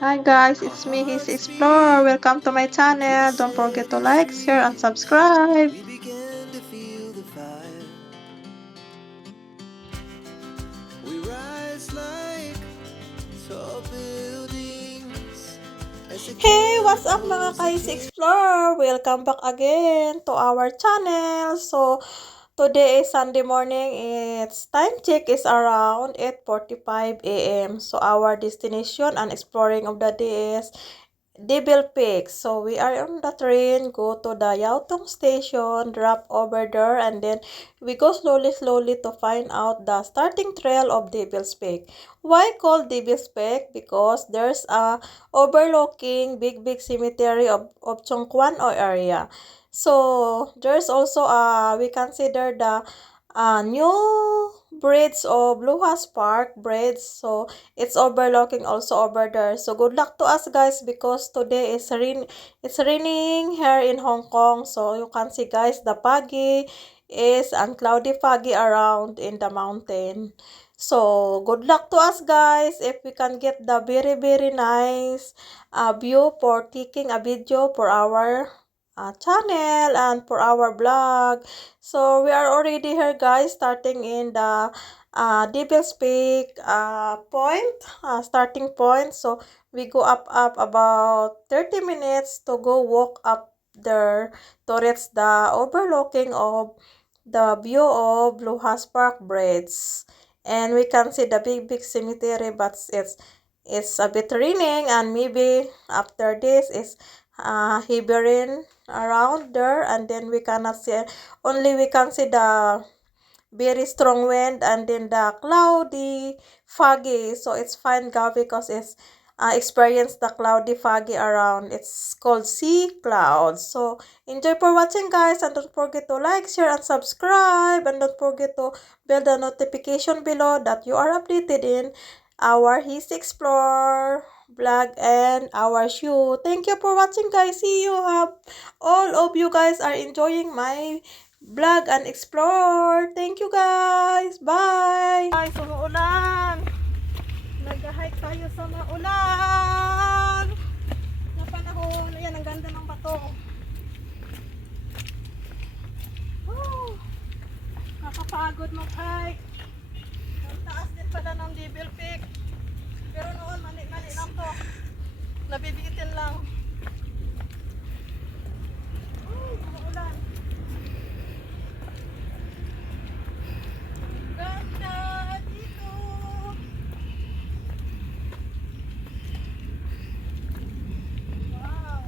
Hi guys, it's me, His Explorer. Welcome to my channel. Don't forget to like, share, and subscribe. We began to feel the fire. We rise like tall buildings as the Hey, what's up mga candles ka-His appear. Explorer? Welcome back again to our channel. So, today is Sunday morning. It's time check is around 8:45 a.m. So, our destination and exploring of the day is Devil Peak. So we are on the train, go to the Yautong station, drop over there, and then we go slowly to find out the starting trail of Devil's Peak. Why called Devil's Peak? Because there's a overlooking big cemetery of Chongquan area. So there's also we consider the new bridge of Luhas Park bridge. So it's overlooking also over there. So good luck to us guys because today is it's raining here in Hong Kong. So you can see guys the foggy is and cloudy foggy around in the mountain. So good luck to us guys if we can get the very nice view for taking a video for our channel and for our vlog. So we are already here guys starting in the Devil's Peak starting point. So we go up about 30 minutes to go walk up there to reach the overlooking of the view of Luhas Park Bridge. And we can see the big cemetery, but it's a bit raining, and maybe after this is heavy rain around there, and then we cannot see, only we can see the very strong wind and then the cloudy foggy. So it's fine guys because it's experience the cloudy foggy around. It's called sea clouds. So enjoy for watching guys, and don't forget to like, share, and subscribe, and don't forget to bell the notification below that you are updated in our His Explore vlog and our show. Thank you for watching guys. See you. Have all of you guys are enjoying my vlog and explore. Thank you guys. Bye. Guys, umuulan. Nag-hike tayo sa maulan na panahon. Ayan, ang ganda ng bato. Woo! Nakapagod mag-hike. Ang taas din pala ng Devil Peak. Pero noon, mali lang to. Nabibitin lang. Umuulan. Ganda dito. Wow.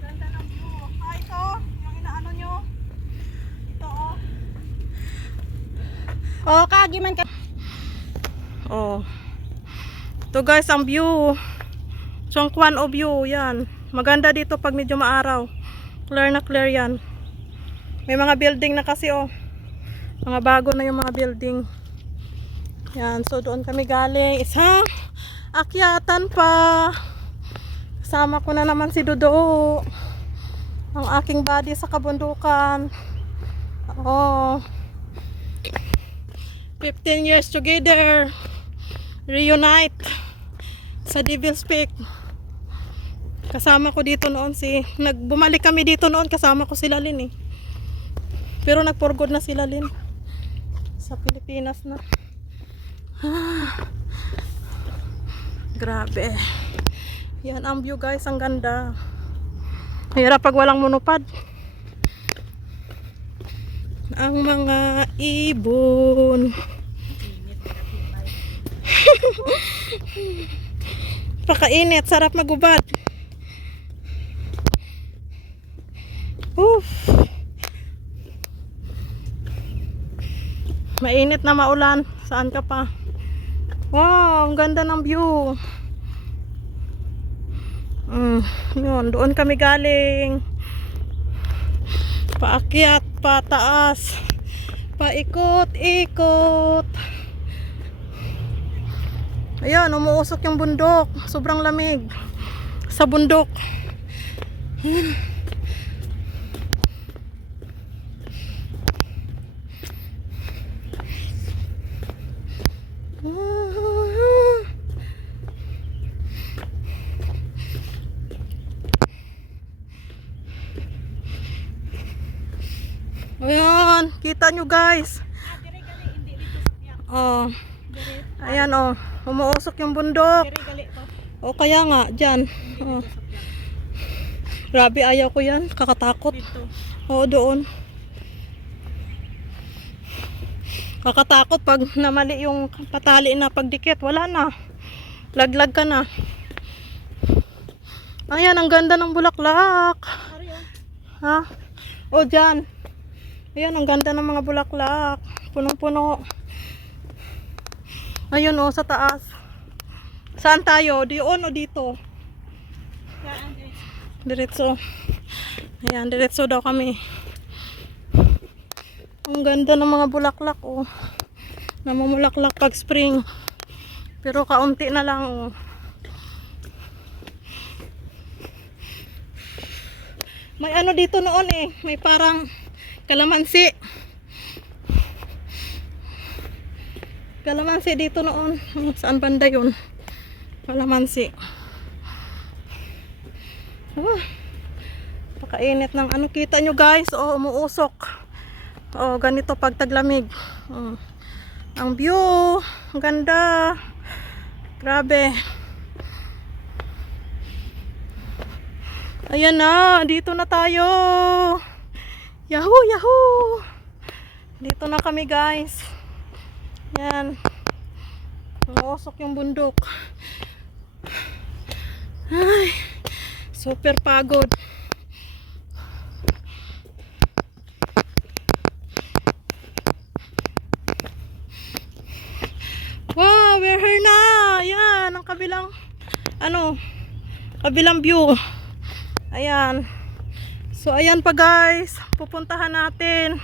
Ganda ng view. Ito, yung inaano nyo. Ito oh. Kagi man ka. Oh. Ito guys ang view. Chongquan o view yan. Maganda dito pag medyo maaraw. Clear na clear yan. May mga building na kasi oh. Mga bago na yung mga building. Yan, so doon kami galing. Isang akyatan pa. Kasama ko na naman si Dudo. Ang aking buddy sa kabundukan. Oh. 15 years together. Reunite sa Devil's Peak. Kasama ko dito noon bumalik kami dito noon, kasama ko sila Lin eh. Pero nag-for good na sila Lin. Sa Pilipinas na. Grabe. Yan ang view guys, ang ganda. Mahirap pag walang monopod. Ang mga ibon. Pakainit, sarap magubad. Mainit na maulan. Saan ka pa? Wow, ang ganda ng view. Yun, doon kami galing. Paakyat, pataas, paikot-ikot. Ayan, umuusok yung bundok. Sobrang lamig sa bundok. Ayan, kita nyo guys. Oh. Ayan oh, umuusok yung bundok. O kaya nga, dyan. Oh. Grabe, ayaw ko yan. Kakatakot. Oo, doon. Kakatakot pag namali yung patali na pagdikit. Wala na. Laglag ka na. Ayan, ang ganda ng bulaklak. Ha? O, dyan. Ayan, ang ganda ng mga bulaklak. Punong-puno. Ayun o, sa taas. Saan tayo? Diyon o dito? Diretso. Ayan, diretso daw kami. Ang ganda ng mga bulaklak o. Namumulaklak pag spring. Pero kaunti na lang o. May ano dito noon eh. May parang kalamansi. Kalamansi dito noon. Saan banda yun? Kalamansi. Pakainit ng ano, kita nyo guys. Oh, umuusok. Oh, ganito pag taglamig. Oh. Ang view. Ang ganda. Grabe. Ayan na. Dito na tayo. Yahoo! Yahoo! Dito na kami guys. Yan. Umuusok yung bundok. Ay. Super pagod. Wow, we're here na. Ayan, ang kabilang ano, kabilang view. Ayan. So ayan pa guys, pupuntahan natin.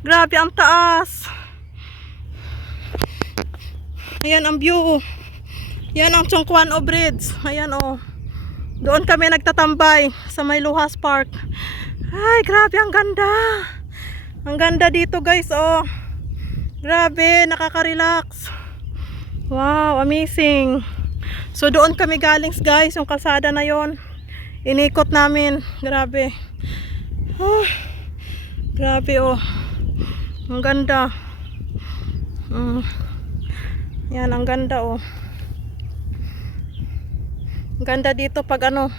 Grabe ang taas. Ayan ang view. Yan ang Chongquan Bridge. Ayan oh. Doon kami nagtatambay sa may Luhas Park. Ay, grabe ang ganda. Ang ganda dito guys oh. Grabe, nakaka-relax. Wow, amazing. So doon kami galing guys, yung kalsada na yon. Inikot namin. Grabe. Grabe oh. Ang ganda. Yan, ang ganda oh. Ang ganda dito pag ano,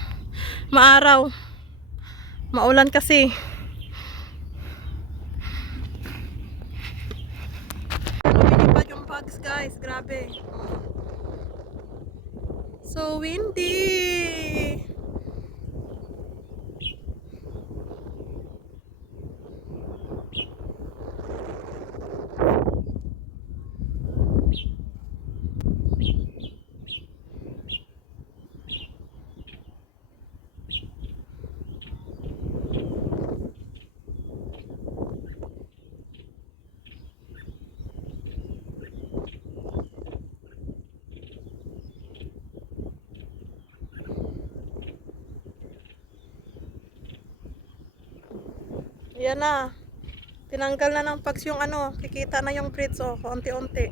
maaraw. Maulan kasi. Lumilipad yung bugs guys, grabe. So windy. Yan na. Tinanggal na ng pags yung ano, kikita na yung bridge oh, konti-unti.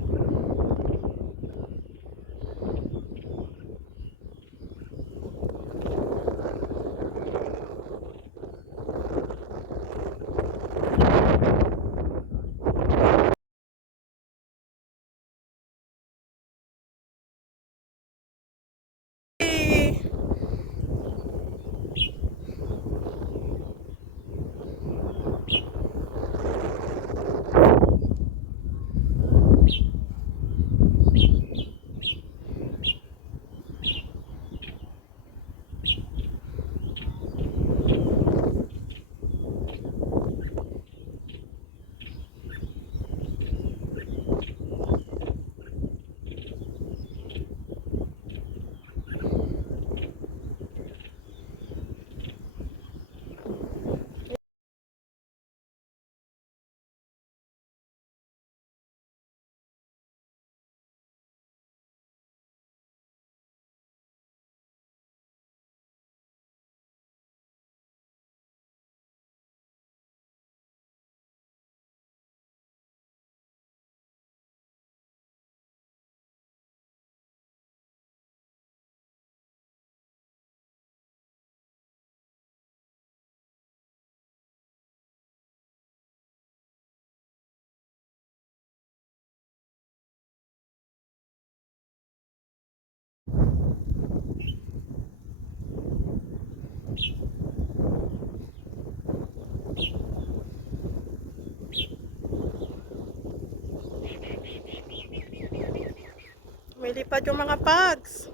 Lumilipad yung mga pugs.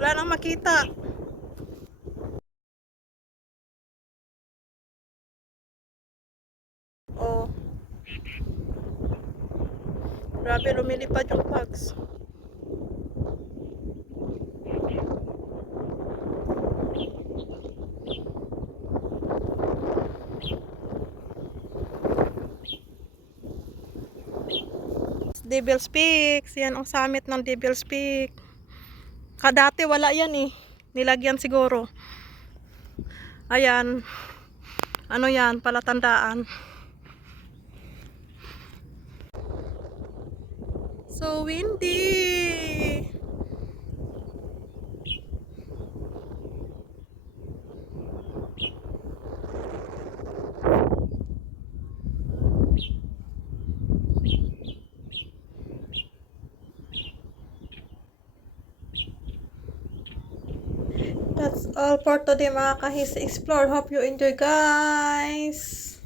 Wala nang makita. Oh. Grabe, lumilipad yung pugs. Devil's Peak. Yan ang summit ng Devil's Peak. Kadati wala yan eh. Nilagyan siguro. Ayan. Ano yan? Palatandaan. So windy. That's all for today mga kahis explore. Hope you enjoy guys.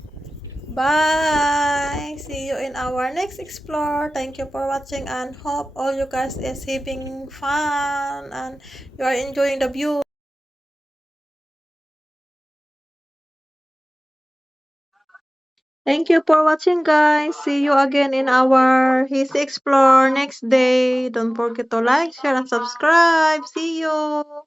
Bye. See you in our next explore. Thank you for watching and hope all you guys is having fun and you are enjoying the view. Thank you for watching guys. See you again in our His Explore next day. Don't forget to like, share, and subscribe. See you.